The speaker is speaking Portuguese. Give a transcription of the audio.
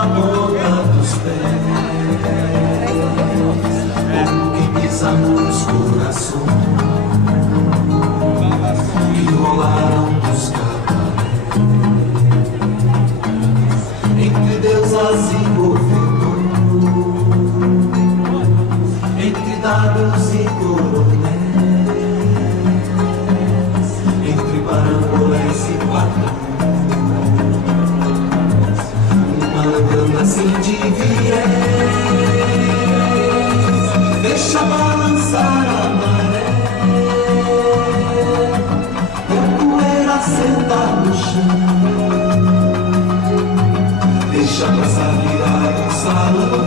na ponta dos pés, como quem pisa nos corações que rolaram dos cabarés. Entre deusas e governou, entre dados e coronéis, entre parangolés e patrões, malandrando assim de viés, deixa balançar a maré, e a poeira sentar no chão, deixa a praça virar um salão.